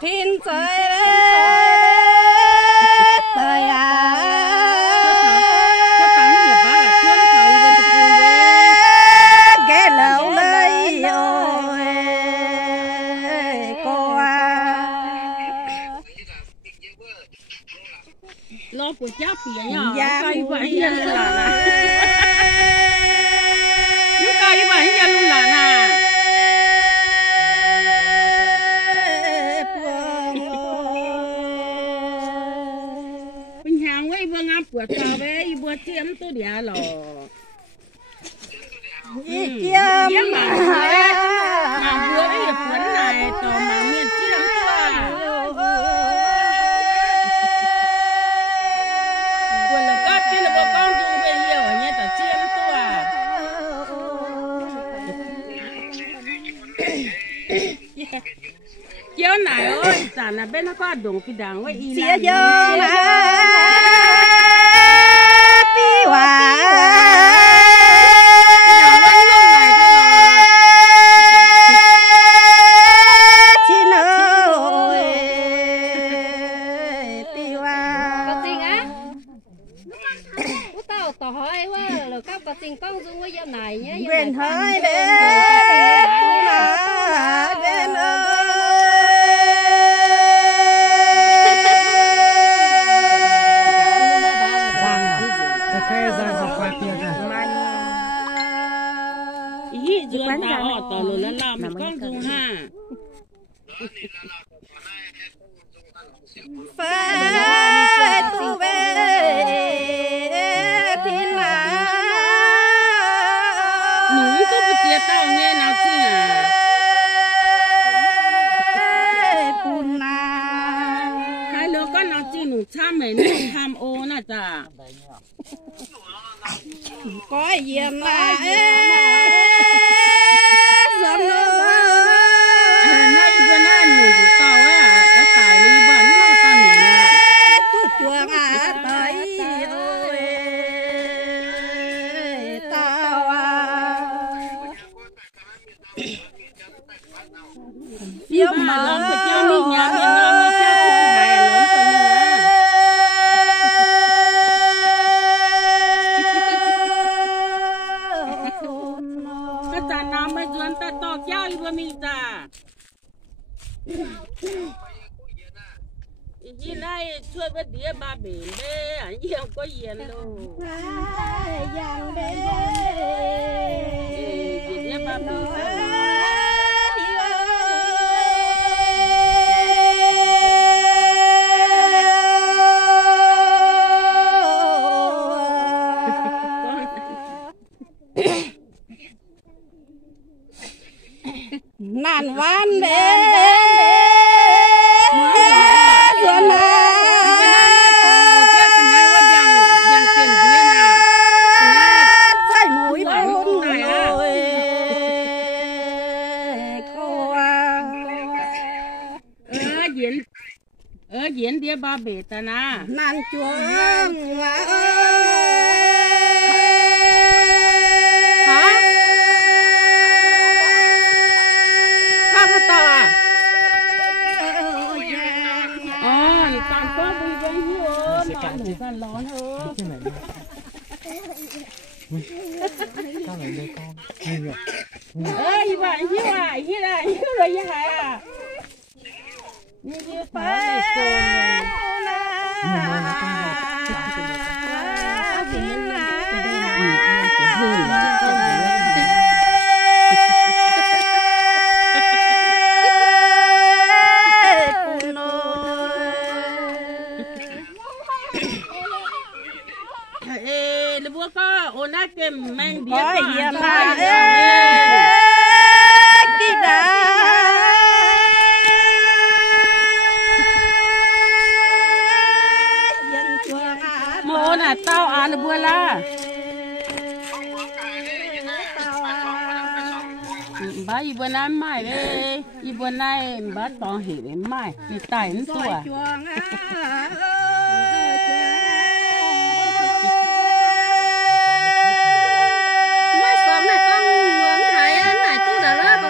thiên giới đời ghé lâu đây ôi cô lo của cháu phía nhá cây vậy là những cây vậy là luôn là nè bình hàng ấy vừa ngáp vừa tao với vừa tiêm tôi đẻ lò tiêm mà vừa ấy phấn này tao mà miền chi lắm chiếu này ơi, sản là bên nó có đồng cái đằng với y lan. Chia mà pi hòa. Xin ơi, pi hòa. Có tình á? Tao tao hỏi quá, rồi các có tình con dung với dân này nhé. Quyền hỏi đấy. Bên ơi. Ý duyên tao họ tao rồi nó làm con dung ha. Phải tu về thiên là núi có một chiếc tao nghe nào chứ à bùn à hai đứa con nào chứ nụ tham mấy nụ tham ô nè chả có gì mà dám nữa nay bữa nay nụ tụi tao ấy à tại đi bữa nó tao nụ nha chuông à tới ơi tao yêu mà lòng của cha mi nhà miền Nam như cha cũng phải lớn của mình á cái cha Nam mới duyên ta to cha yêu mi cha ý nàyช่วยไปเดี๋ยวบาเบนเด้อเยี่ยมก็เย็นลูก ยังเด้ เดี๋ยวบาเบนนั่นวันเด้ส่วนน่ะใส่หมูยปุ่นเลยเขาเย็นเดี๋ยวบาเบตนะ นั่นจวงว่าร้อนเถอะ sao lại đây con ơi vậy như vậy như này như vậy như này à như phải có gì mà đi ra mô nè tao ăn được bữa la bà bữa nay mai đấy bữa nay bà tao hiểu mai đi tài nó tua mới sớm này con muốn thấy này tu đã có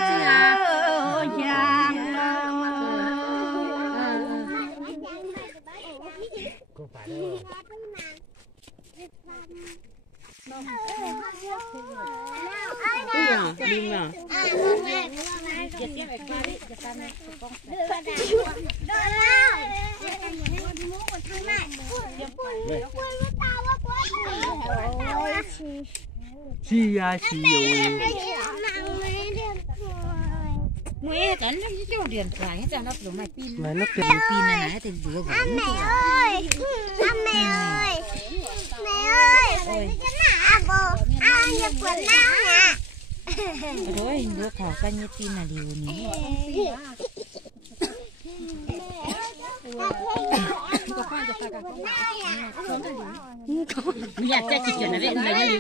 gì à chi ya chi yo mẹ chẳng nó cho điện thoại cho nó đủ mày pin mà nó kêu pin này nãy thì vừa vừa mẹ ơi mẹ ơi cái nào bố ăn nhập quần áo nè rồi vừa thỏ cái như pin là điều này Mẹ nhà cha chỉ chuyện là vậy là